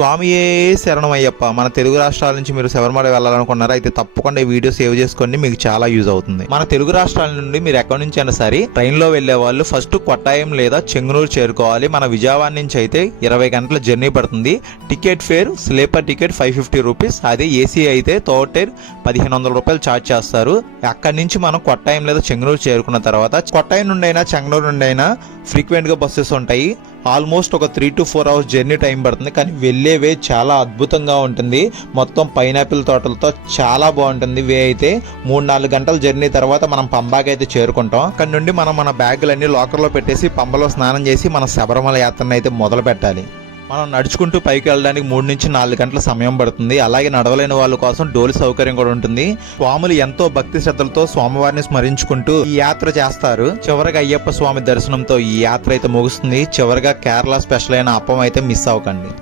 స్వామియే శరణమయ్యప్ప. మన తెలుగు రాష్ట్రాల నుంచి మీరు శబరిమల వెళ్ళాలనుకున్నారా అయితే తప్పకుండా ఈ వీడియో సేవ్ చేసుకోండి మీకు చాలా యూజ్ అవుతుంది. మన తెలుగు రాష్ట్రాల నుండి మీరు ఎక్కడి నుంచి అయినా సరే ట్రైన్లో వెళ్ళే వాళ్ళు ఫస్ట్ కొట్టాయం లేదా చెంగునూరు చేరుకోవాలి. మన విజయవాడ నుంచి అయితే ఇరవై గంటల జర్నీ పడుతుంది. Ticket fare sleeper ticket five fifty rupees అదే ఏసీ అయితే థర్డ్ టైర్ పదిహేను వందల రూపాయలు ఛార్జ్ చేస్తారు. అక్కడి నుంచి మనం కొట్టాయం లేదా చెంగునూరు చేరుకున్న తర్వాత కొట్టాయం నుండి అయినా చెంగనూరు నుండి అయినా ఫ్రీక్వెంట్గా బస్సెస్ ఉంటాయి. ఆల్మోస్ట్ ఒక three to four hours journey time పడుతుంది. కానీ వెళ్ళే వే చాలా అద్భుతంగా ఉంటుంది. మొత్తం పైనాపిల్ తోటలతో చాలా బాగుంటుంది వే అయితే. మూడు నాలుగు గంటల జర్నీ తర్వాత మనం పంబాకి అయితే చేరుకుంటాం. అక్కడ నుండి మనం మన బ్యాగులన్నీ లాకర్లో పెట్టేసి పంబలో స్నానం చేసి మన శబరిమల యాత్రను అయితే మొదలు పెట్టాలి మనం నడుచుకుంటూ పైకి వెళ్ళడానికి మూడు నుంచి నాలుగు గంటల సమయం పడుతుంది. అలాగే నడవలేని వాళ్ళ కోసం డోలి సౌకర్యం కూడా ఉంటుంది. స్వాములు ఎంతో భక్తి శ్రద్ధలతో స్వామివారిని స్మరించుకుంటూ ఈ యాత్ర చేస్తారు. చివరిగా అయ్యప్ప స్వామి దర్శనంతో ఈ యాత్ర అయితే ముగుస్తుంది. చివరిగా కేరళ స్పెషల్ అయిన అప్పం అయితే మిస్ అవ్వకండి.